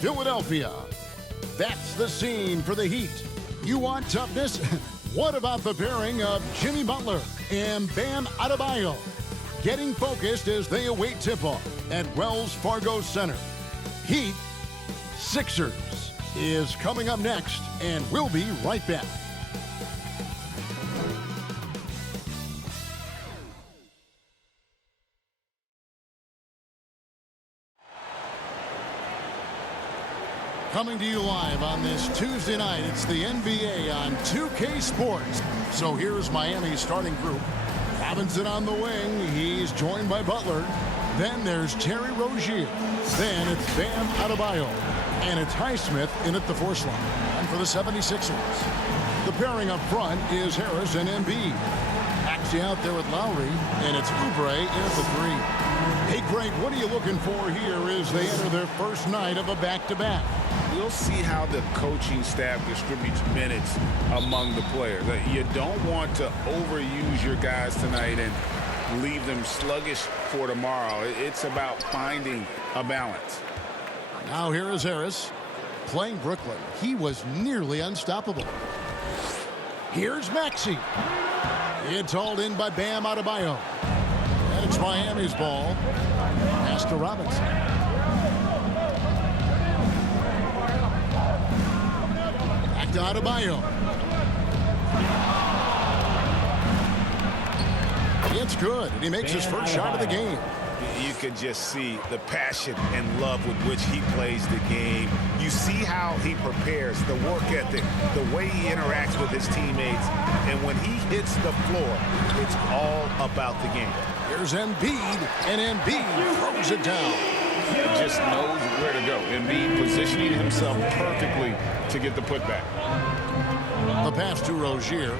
Philadelphia. That's the scene for the Heat. You want toughness? What about the pairing of Jimmy Butler and Bam Adebayo? Getting focused as they await tip-off at Wells Fargo Center. Heat Sixers is coming up next, and we'll be right back. Coming to you live on this Tuesday night, it's the NBA on 2K Sports. So here's Miami's starting group. Robinson on the wing, he's joined by Butler. Then there's Terry Rozier. Then it's Bam Adebayo. And it's Highsmith in at the four slot. And for the 76ers, the pairing up front is Harris and Embiid. Maxey out there with Lowry, and it's Oubre in at the three. Hey, Greg, what are you looking for here as they enter their first night of a back-to-back? We'll see how the coaching staff distributes minutes among the players. You don't want to overuse your guys tonight and leave them sluggish for tomorrow. It's about finding a balance. Now here is Harris playing Brooklyn. He was nearly unstoppable. Here's Maxey. It's hauled in by Bam Adebayo. And it's Miami's ball. Pass to Robinson. Back to Adebayo. It's good, and he makes his first shot of the game. You could just see the passion and love with which he plays the game. You see how he prepares, the work ethic, the way he interacts with his teammates. And when he hits the floor, it's all about the game. Here's Embiid, and Embiid throws it down. He just knows where to go. Embiid positioning himself perfectly to get the putback. The pass to Rozier.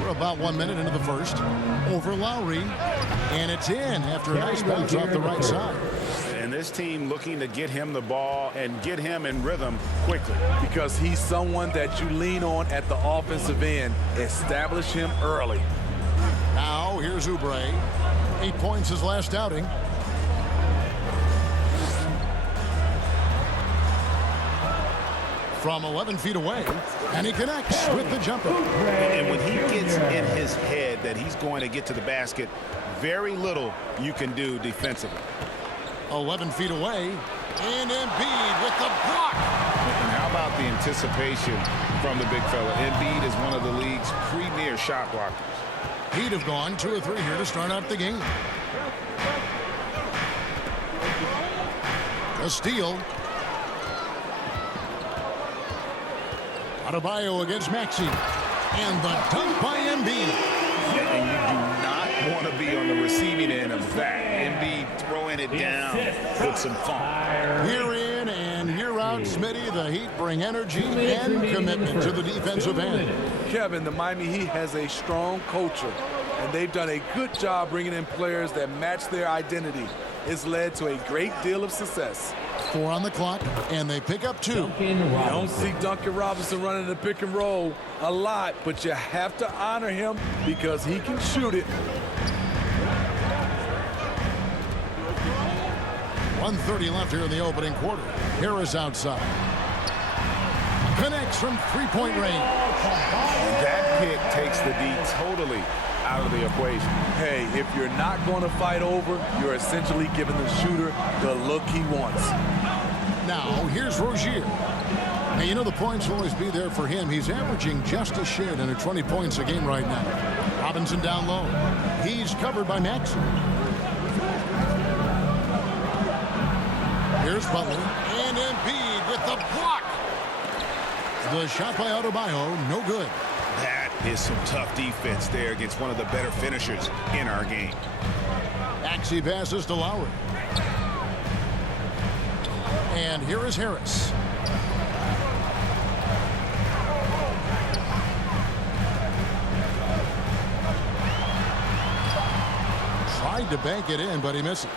We're about 1 minute into the first. Over Lowry. And it's in after a nice bounce off the right side. And this team looking to get him the ball and get him in rhythm quickly. Because he's someone that you lean on at the offensive end. Establish him early. Now here's Oubre. 8 points his last outing. From 11 feet away, and he connects with the jumper. And when he gets in his head that he's going to get to the basket, very little you can do defensively. 11 feet away, and Embiid with the block. And how about the anticipation from the big fella? Embiid is one of the league's premier shot blockers. He'd have gone 2 or 3 here to start out the game. A steal. Adebayo against Maxey. And the dunk by Embiid. And you do not want to be on the receiving end of that. Embiid throwing it down with some funk. Year in and year out, Smitty, the Heat bring energy and commitment to the defensive end. Kevin, the Miami Heat has a strong culture, and they've done a good job bringing in players that match their identity. It's led to a great deal of success. 4 on the clock, and they pick up 2. You don't see Duncan Robinson running the pick and roll a lot, but you have to honor him because he can shoot it. 1:30 left here in the opening quarter. Harris outside. Connects from three-point range. And that pick takes the D totally out of the equation. Hey, if you're not going to fight over, you're essentially giving the shooter the look he wants. Now, here's Rozier. And you know the points will always be there for him. He's averaging just a shade under 20 points a game right now. Robinson down low. He's covered by Maxey. Here's Butler. And Embiid with the block. The shot by Adebayo, no good. That is some tough defense there against one of the better finishers in our game. Maxey passes to Lowry. And here is Harris. Tried to bank it in, but he misses.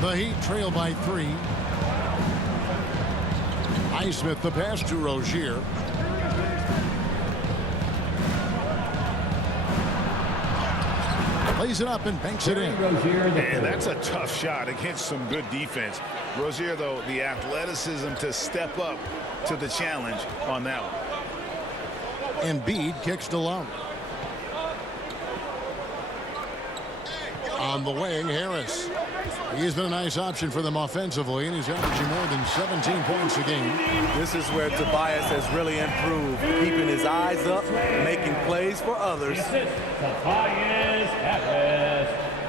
The Heat trail by 3. Highsmith the pass to Rozier. Lays it up and banks it in. And that's a tough shot against some good defense. Rozier, though, the athleticism to step up to the challenge on that one. Embiid kicks to Love. On the wing, Harris. He's been a nice option for them offensively, and he's averaging more than 17 points a game. This is where Tobias has really improved, keeping his eyes up, making plays for others.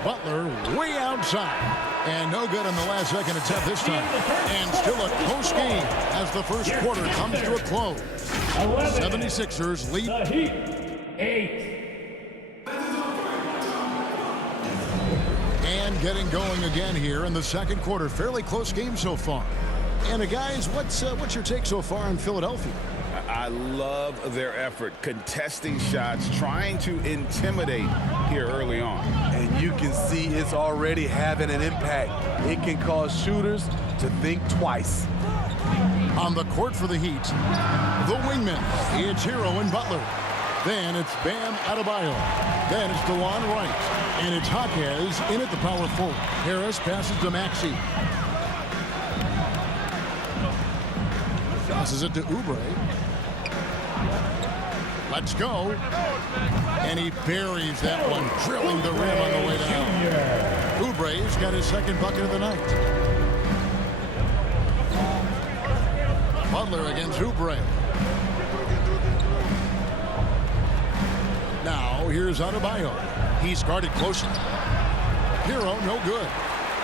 Butler way outside. And no good on the last second attempt this time. And still a close game as the first quarter comes to a close. 76ers lead. 8. And getting going again here in the second quarter. Fairly close game so far. And guys, what's your take so far on Philadelphia? I love their effort, contesting shots, trying to intimidate here early on. And you can see it's already having an impact. It can cause shooters to think twice. On the court for the Heat, the wingmen, it's Hero and Butler. Then it's Bam Adebayo. Then it's DeJuan Wright. And it's Jaquez in at the power forward. Harris passes to Maxey. Passes it to Oubre. Let's go. And he buries that one, drilling the rim on the way down. Oubre's got his second bucket of the night. Butler against Oubre. Now here's Adebayo. He's guarded closely. Hero, no good.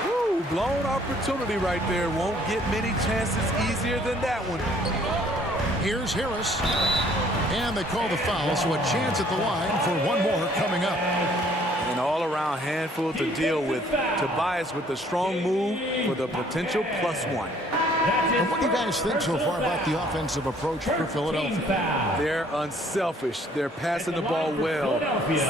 Woo, blown opportunity right there. Won't get many chances easier than that one. Here's Harris. And they call the foul, so a chance at the line for one more coming up. An all-around handful to deal with. Tobias with a strong move for the potential +1. And what do you guys think so far about the offensive approach for Philadelphia? They're unselfish. They're passing the ball well,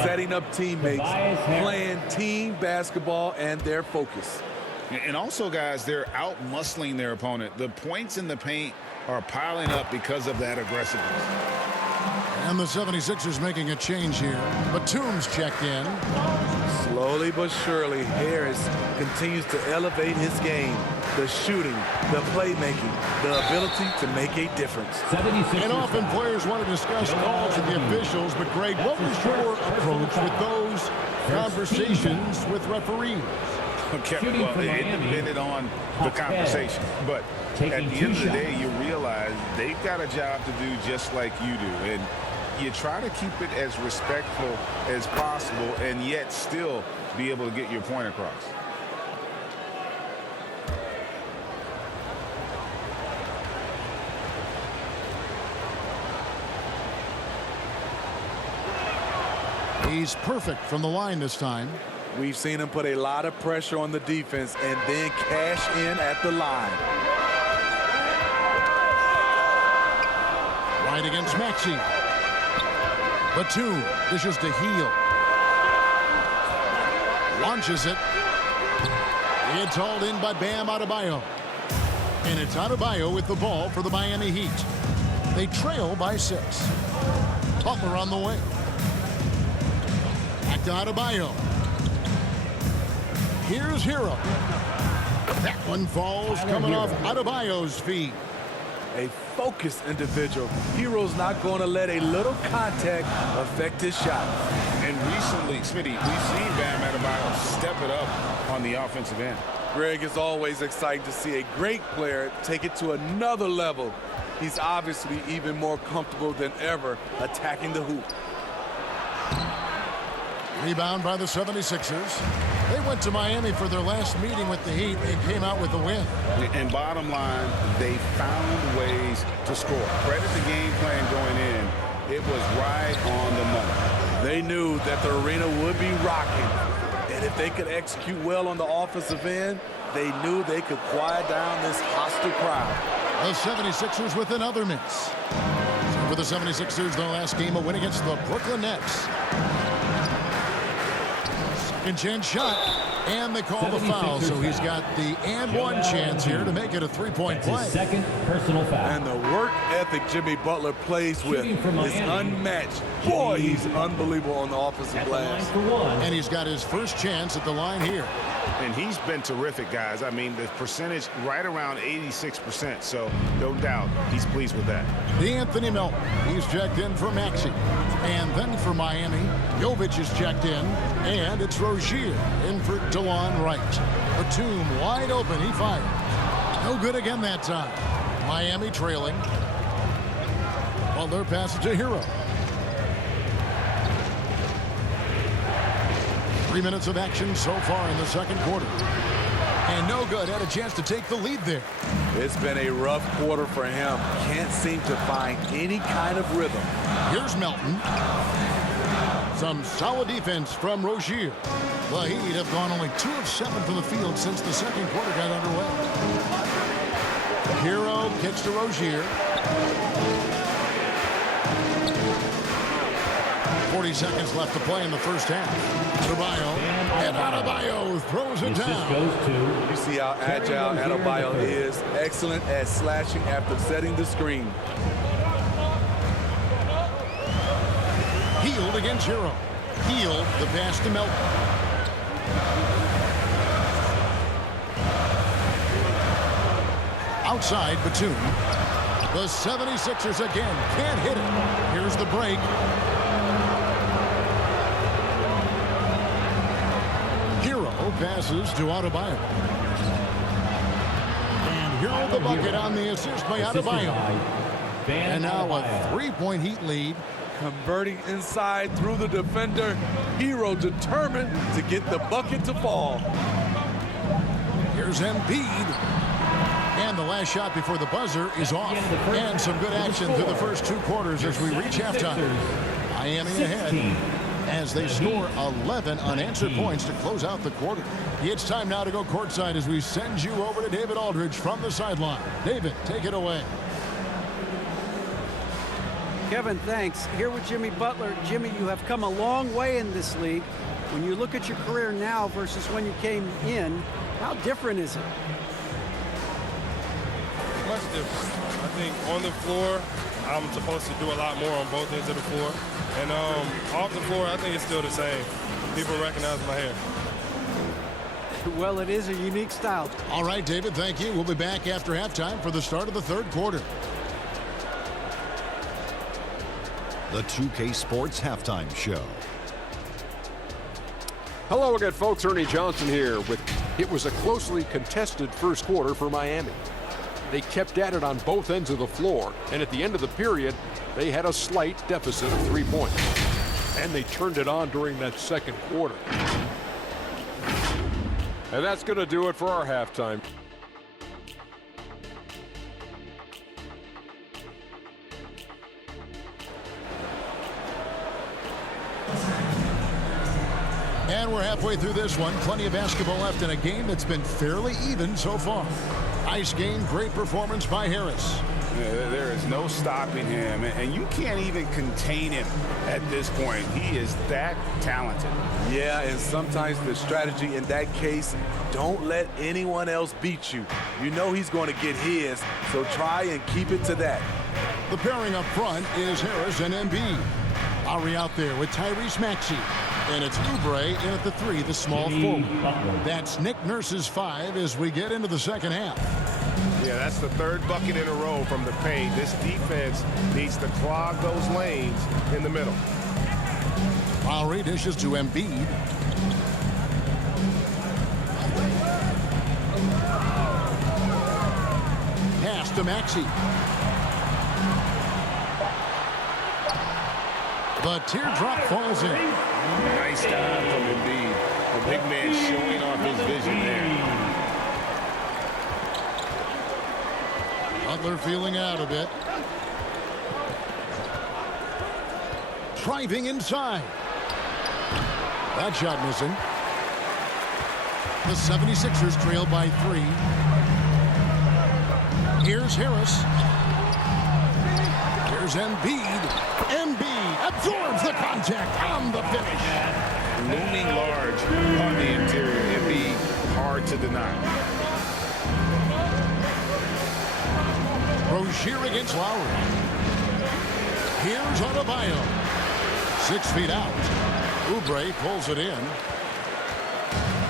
setting up teammates, playing team basketball, and their focus. And also, guys, they're out-muscling their opponent. The points in the paint are piling up because of that aggressiveness. And the 76ers making a change here. Batum's checked in. Slowly but surely, Harris continues to elevate his game. The shooting, the playmaking, the ability to make a difference. And often players want to discuss calls with the officials, but Greg, what was your approach with those conversations with referees? Okay, well, it depended on the conversation. But at the end of the day, you realize they've got a job to do just like you do. And you try to keep it as respectful as possible and yet still be able to get your point across. He's perfect from the line this time. We've seen him put a lot of pressure on the defense and then cash in at the line. Right against Maxey. Batum dishes to Heel. Launches it. It's hauled in by Bam Adebayo. And it's Adebayo with the ball for the Miami Heat. They trail by 6. Butler on the way. Back to Adebayo. Here's Hero. That one falls coming off Adebayo's feet. A focused individual. Hero's not going to let a little contact affect his shot. And recently, Smitty, we've seen Bam Adebayo step it up on the offensive end. Greg, is always exciting to see a great player take it to another level. He's obviously even more comfortable than ever attacking the hoop. Rebound by the 76ers. They went to Miami for their last meeting with the Heat and came out with a win. And bottom line, they found ways to score. Credit the game plan going in. It was right on the money. They knew that the arena would be rocking. And if they could execute well on the offensive end, they knew they could quiet down this hostile crowd. The 76ers with another miss. So for the 76ers, their last game, a win against the Brooklyn Nets. Second chance shot. And they call the foul, so he's got the and one chance here to make it a three-point play. His second personal foul. And the work ethic Jimmy Butler plays with is unmatched. Boy, he's unbelievable on the offensive glass. And he's got his first chance at the line here. And he's been terrific, guys. I mean, the percentage right around 86%, so no doubt he's pleased with that. Anthony Melton, he's checked in for Maxey. And then for Miami, Jovic is checked in, and it's Rozier in for DeLon Wright. Batum wide open, he fires. No good again that time. Miami trailing. Butler passes to Hero. 3 minutes of action so far in the second quarter. And no good, had a chance to take the lead there. It's been a rough quarter for him. Can't seem to find any kind of rhythm. Here's Melton. Some solid defense from Rozier. The Heat have gone only 2 of 7 from the field since the second quarter got underway. Hero kicks to Rozier. 40 seconds left to play in the first half. Adebayo, and Adebayo throws it down. You see how agile Adebayo is. Excellent at slashing after setting the screen. Healed against Hero. Healed the pass to Melton. Outside Batum. The 76ers again can't hit it. Here's the break. Hero passes to Adebayo. And Hero the bucket on the assist by Adebayo. And now a three-point Heat lead. Converting inside through the defender. Hero determined to get the bucket to fall. Here's Embiid. And the last shot before the buzzer is off. And some good action through the first 2 quarters as we reach halftime. Miami ahead as they score 11 unanswered points to close out the quarter. It's time now to go courtside as we send you over to David Aldridge from the sideline. David, take it away. Kevin, thanks. Here with Jimmy Butler. Jimmy, you have come a long way in this league. When you look at your career now versus when you came in, how different is it? Much different. I think on the floor, I'm supposed to do a lot more on both ends of the floor. And off the floor, I think it's still the same. People recognize my hair. Well, it is a unique style. All right, David, thank you. We'll be back after halftime for the start of the third quarter. The 2K Sports Halftime Show. Hello again, folks. Ernie Johnson here. It was a closely contested first quarter for Miami. They kept at it on both ends of the floor, and at the end of the period, they had a slight deficit of 3 points. And they turned it on during that second quarter. And that's going to do it for our halftime. And we're halfway through this one. Plenty of basketball left in a game that's been fairly even so far. Nice game, great performance by Harris. There is no stopping him, and you can't even contain him at this point. He is that talented. Yeah, and sometimes the strategy in that case, don't let anyone else beat you. You know he's going to get his, so try and keep it to that. The pairing up front is Harris and Embiid. Lowry out there with Tyrese Maxey. And it's Oubre in at the 3, the small forward. That's Nick Nurse's 5 as we get into the second half. Yeah, that's the third bucket in a row from the paint. This defense needs to clog those lanes in the middle. Lowry dishes to Embiid. Pass to Maxey. The teardrop falls in. Nice job from Embiid. The big man showing off his vision there. Butler feeling out a bit. Driving inside. That shot missing. The 76ers trail by 3. Here's Harris. Here's Embiid. Embiid absorbs the contact on the finish. looming large on the interior. It'd be hard to deny. Rozier against Lowry. Here's Adebayo. 6 feet out. Oubre pulls it in.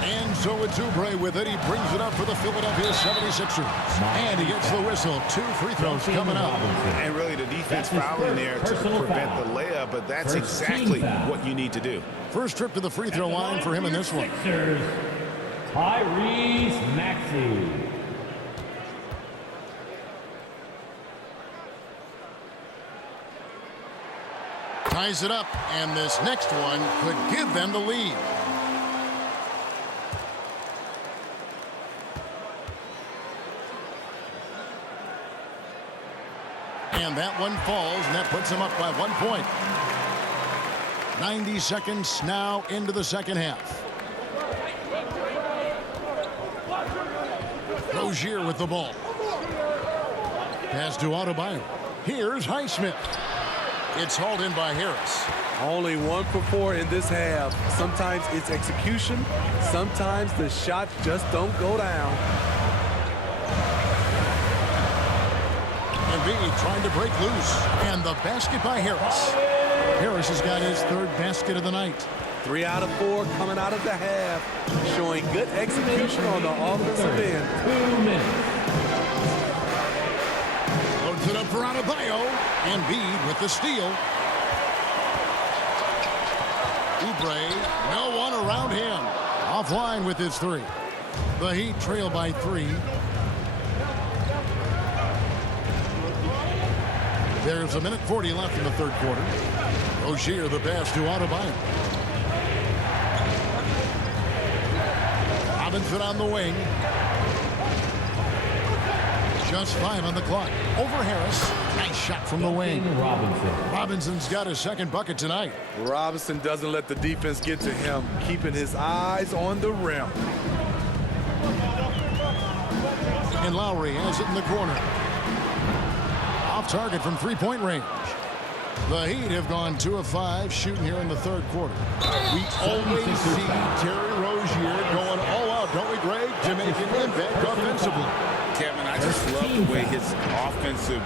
And so it's Oubre with it. He brings it up for the Philadelphia 76ers. And he gets the whistle. 2 free throws coming up. And really the defense fouling there to prevent the layup, but that's exactly what you need to do. First trip to the free throw line for him in this one. Tyrese Maxey. Ties it up, and this next one could give them the lead. And that one falls, and that puts them up by 1 point. 90 seconds now into the second half. Rozier with the ball. Pass to Adebayo. Here's Highsmith. It's hauled in by Harris. Only 1 for 4 in this half. Sometimes it's execution. Sometimes the shots just don't go down. Embiid trying to break loose. And the basket by Harris. Harris has got his 3rd basket of the night. 3 out of 4 coming out of the half. Showing good execution on the offensive end. 2 minutes. Loads it up for Adebayo. Embiid with the steal. Oubre, no one around him. Offline with his 3. The Heat trail by 3. There's 1:40 left in the 3rd quarter. Rozier the pass to Adebayo. Robinson on the wing. Just 5 on the clock. Over Harris. Nice shot from the wing. Robinson's got his 2nd bucket tonight. Robinson doesn't let the defense get to him, keeping his eyes on the rim. And Lowry has it in the corner. Off target from 3-point range. The Heat have gone 2 of 5 shooting here in the 3rd quarter. We always see Terry Rozier going all out, don't we, Greg, to make an impact offensively. Kevin, I just love the way his offensive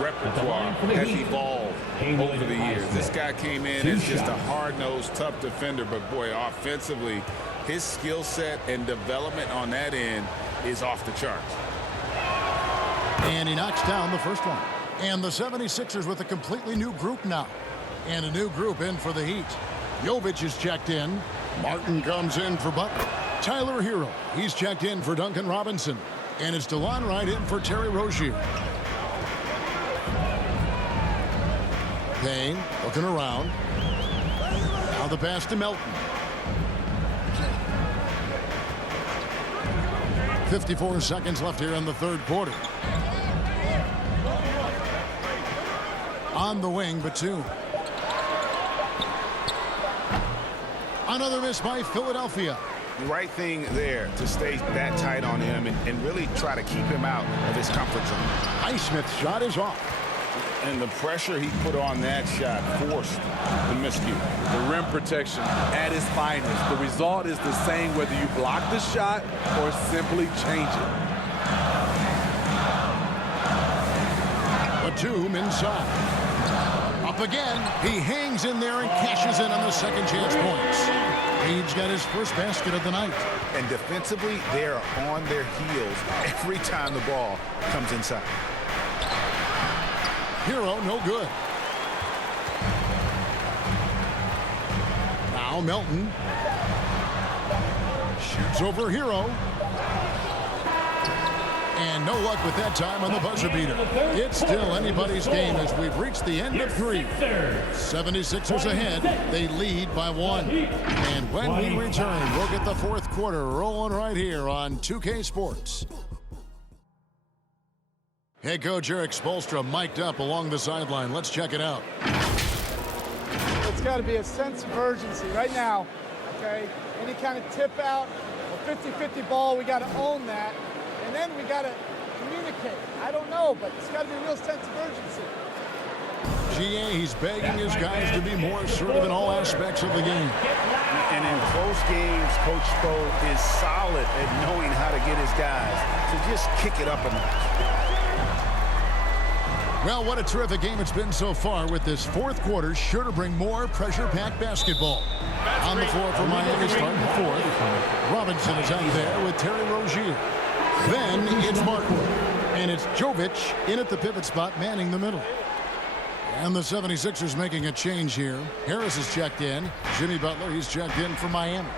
repertoire has evolved over the years. This guy came in as just a hard-nosed, tough defender, but boy, offensively, his skill set and development on that end is off the charts. And he knocks down the first one. And the 76ers with a completely new group now. And a new group in for the Heat. Jovic is checked in. Martin comes in for Butler. Tyler Hero, he's checked in for Duncan Robinson. And it's DeLon Wright in for Terry Rozier. Payne looking around. Now the pass to Melton. 54 seconds left here in the 3rd quarter. On the wing, Batum. Another miss by Philadelphia. Right thing there to stay that tight on him and really try to keep him out of his comfort zone. Highsmith's shot is off. And the pressure he put on that shot forced the miscue. The rim protection at its finest. The result is the same whether you block the shot or simply change it. Batum inside. Up again. He hangs in there and cashes in on the 2nd chance points. He's got his 1st basket of the night. And defensively, they are on their heels every time the ball comes inside. Hero, no good. Now Melton. Shoots over Hero. And no luck with that time on the buzzer beater. It's still anybody's game as we've reached the end of 3. 76ers ahead. They lead by 1. And when we return, we'll get the 4th quarter rolling right here on 2K Sports. Head coach Eric Spoelstra mic'd up along the sideline. Let's check it out. It's got to be a sense of urgency right now, okay? Any kind of tip out or 50-50 ball, we got to own that. And then we got to communicate. I don't know, but it's got to be a real sense of urgency. GA, he's begging his guys to be more assertive in all aspects of the game. And in close games, Coach Spo is solid at knowing how to get his guys to just kick it up a notch. Well, what a terrific game it's been so far, with this fourth quarter sure to bring more pressure-packed basketball. On the floor for Miami starting the fourth. Robinson is out there with Terry Rozier. Then it's Markwood. And it's Jovic in at the pivot spot, manning the middle. And the 76ers making a change here. Harris is checked in. Jimmy Butler, he's checked in for Miami.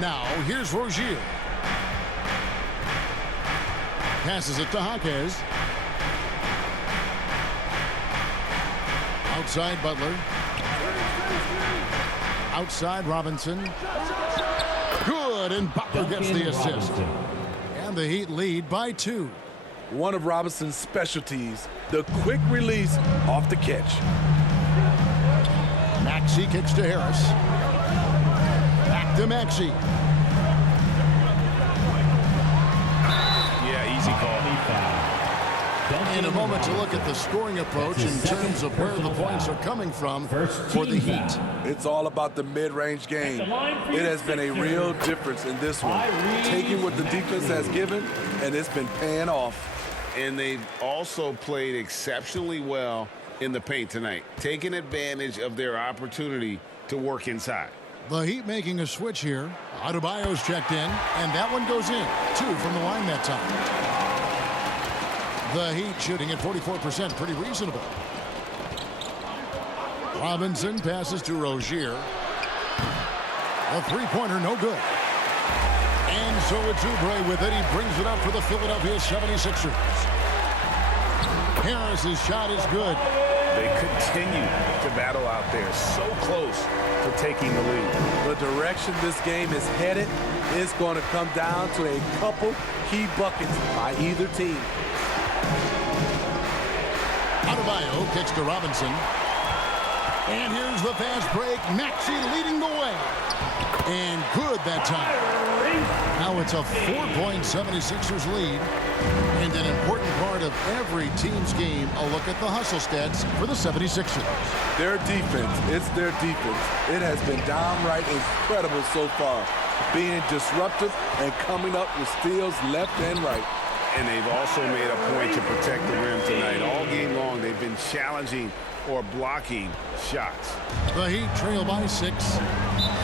Now, here's Rozier. Passes it to Jaquez. Outside Butler. Outside Robinson. Good, and Butler gets the assist. And the Heat lead by 2. One of Robinson's specialties, the quick release off the catch. Maxey kicks to Harris. Back to Maxey. Yeah, easy call. In a moment to look at the scoring approach in terms of where the points are coming from for the Heat. It's all about the mid-range game. It has been a real difference in this one. Taking what the defense has given, and it's been paying off. And they've also played exceptionally well in the paint tonight, taking advantage of their opportunity to work inside. The Heat making a switch here. Adebayo's checked in, and that one goes in. 2 from the line that time. The Heat shooting at 44%, pretty reasonable. Robinson passes to Rozier. A three-pointer, no good. And so it's Oubre with it. He brings it up for the Philadelphia 76ers. Harris's shot is good. They continue to battle out there, so close to taking the lead. The direction this game is headed is going to come down to a couple key buckets by either team. Adebayo kicks to Robinson. And here's the fast break. Maxey leading the way. And good that time. Now it's a 4-point 76ers lead. And an important part of every team's game, a look at the hustle stats for the 76ers. Their defense, it's their defense. It has been downright incredible so far, being disruptive and coming up with steals left and right. And they've also made a point to protect the rim tonight. All game long, they've been challenging or blocking shots. The Heat trail by 6.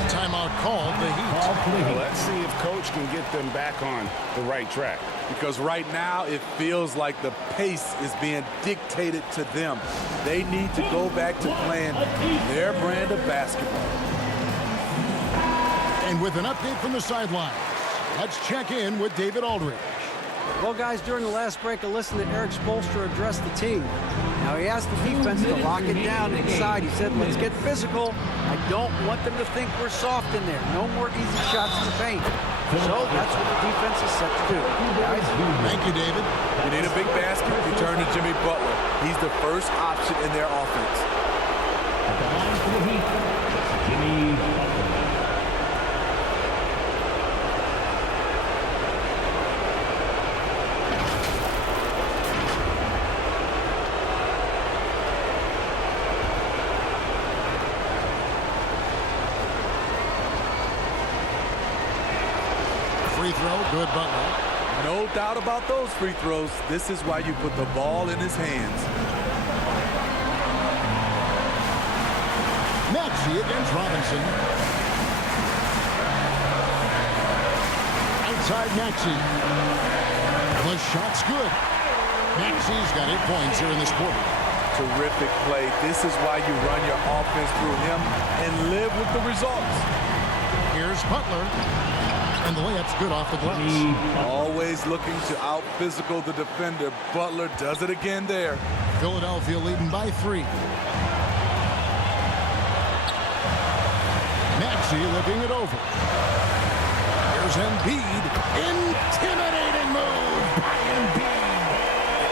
Timeout called. The Heat. Well, let's see if Coach can get them back on the right track. Because right now it feels like the pace is being dictated to them. They need to go back to playing their brand of basketball. And with an update from the sidelines, let's check in with David Aldridge. Well, guys, during the last break, I listened to Eric Spoelstra address the team. Now, he asked the defense to lock it down inside. He said, let's get physical. I don't want them to think we're soft in there. No more easy shots to paint. So that's what the defense is set to do. Guys? Thank you, David. You need a big basket, you turn to Jimmy Butler. He's the first option in their offense. At the line for the Heat, Jimmy Butler. Free throw, good Butler. No doubt about those free throws. This is why you put the ball in his hands. Maxey against Robinson. Outside Maxey. The shot's good. Maxey's got 8 points here in this quarter. Terrific play. This is why you run your offense through him and live with the results. Here's Butler. And the layup's good off the glass. Always looking to out-physical the defender. Butler does it again there. Philadelphia leading by 3. Maxey looking it over. Here's Embiid. Intimidating move by Embiid.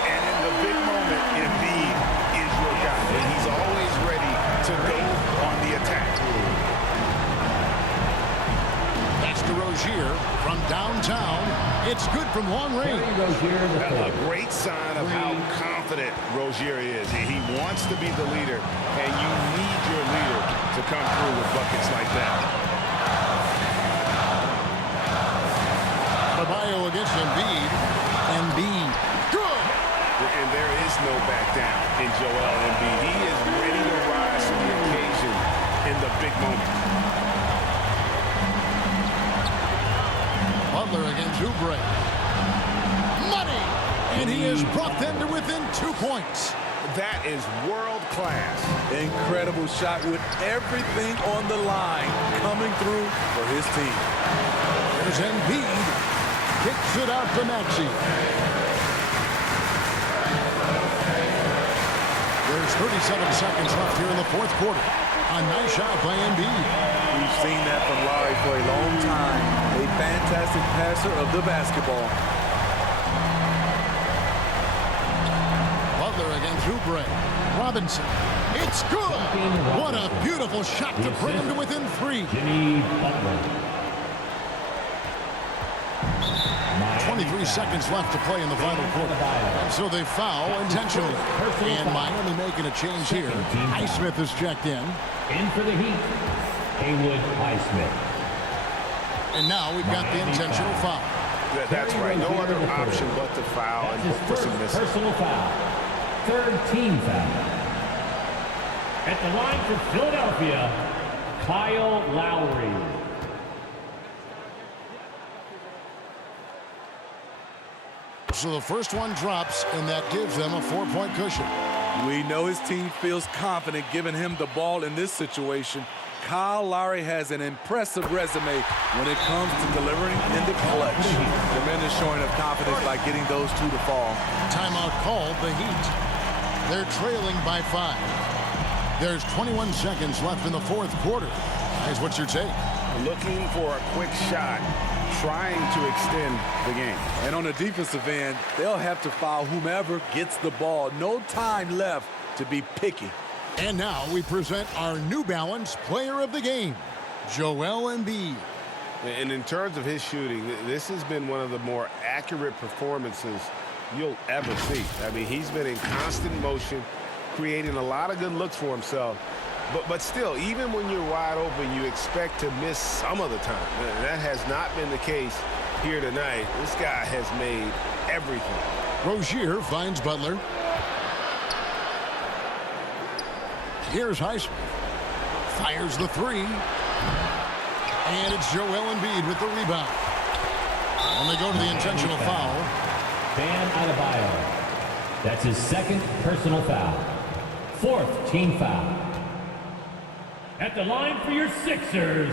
And in the big moment, Embiid is your guy. And he's always ready to go on the attack. That's DeRozan. Rozier from downtown. It's good from long range. A great sign of how confident Rozier is. He wants to be the leader, and you need your leader to come through with buckets like that. Caballo against Embiid. Embiid. Good. And there is no back down in Joel Embiid. He is ready to rise to the occasion in the big moment. Butler against Oubre. Money! And he has brought them to within 2 points. That is world class. Incredible shot with everything on the line coming through for his team. There's Embiid. Kicks it out to Maxey. There's 37 seconds left here in the fourth quarter. A nice shot by Embiid. We've seen that from Larry for a long time. A fantastic passer of the basketball. Butler against Oubre. Robinson. It's good. What a beautiful shot to bring him to within 3. 23 seconds left to play in the final quarter. And so they foul intentionally. And Miami making a change here. Highsmith is checked in. In for the Heat, Haywood Highsmith. And now we've got the intentional foul. That's right. No other option but to foul and put some missing. Personal foul. Third team foul. At the line for Philadelphia, Kyle Lowry. So the first one drops, and that gives them a 4-point cushion. We know his team feels confident giving him the ball in this situation. Kyle Lowry has an impressive resume when it comes to delivering in the clutch. Tremendous showing of confidence by getting those two to fall. Timeout called the Heat. They're trailing by 5. There's 21 seconds left in the fourth quarter. Guys, what's your take? Looking for a quick shot, trying to extend the game. And on the defensive end, they'll have to foul whomever gets the ball. No time left to be picky. And now we present our New Balance Player of the Game, Joel Embiid. And in terms of his shooting, this has been one of the more accurate performances you'll ever see. I mean, he's been in constant motion, creating a lot of good looks for himself. But still, even when you're wide open, you expect to miss some of the time. That has not been the case here tonight. This guy has made everything. Rozier finds Butler. Here's Highsmith. Fires the 3. And it's Joel Embiid with the rebound. And they go to the intentional foul. Bam Adebayo. That's his second personal foul. Fourth team foul. At the line for your Sixers,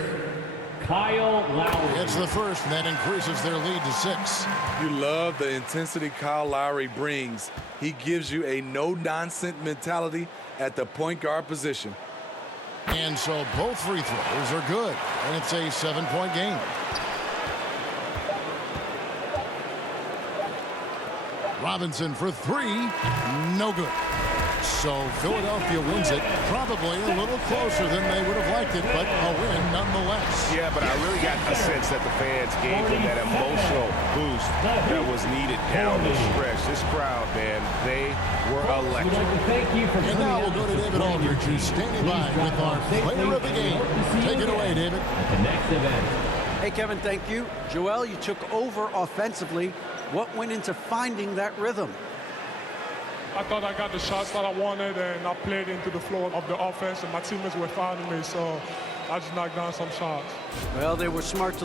Kyle Lowry. It's the first, and that increases their lead to 6. You love the intensity Kyle Lowry brings. He gives you a no-nonsense mentality at the point guard position. And so both free throws are good, and it's a 7-point game. Robinson for 3, no good. So Philadelphia wins it, probably a little closer than they would have liked it, but a win nonetheless. Yeah, but I really got a sense that the fans gave them that emotional boost that was needed down the stretch. This crowd, man, they were electric. And now we'll go to David Aldridge, who's standing by with our player of the game. Take it away, David. The next event. Hey, Kevin, thank you. Joel, you took over offensively. What went into finding that rhythm? I thought I got the shots that I wanted, and I played into the flow of the offense, and my teammates were finding me, so I just knocked down some shots. Well, they were smart to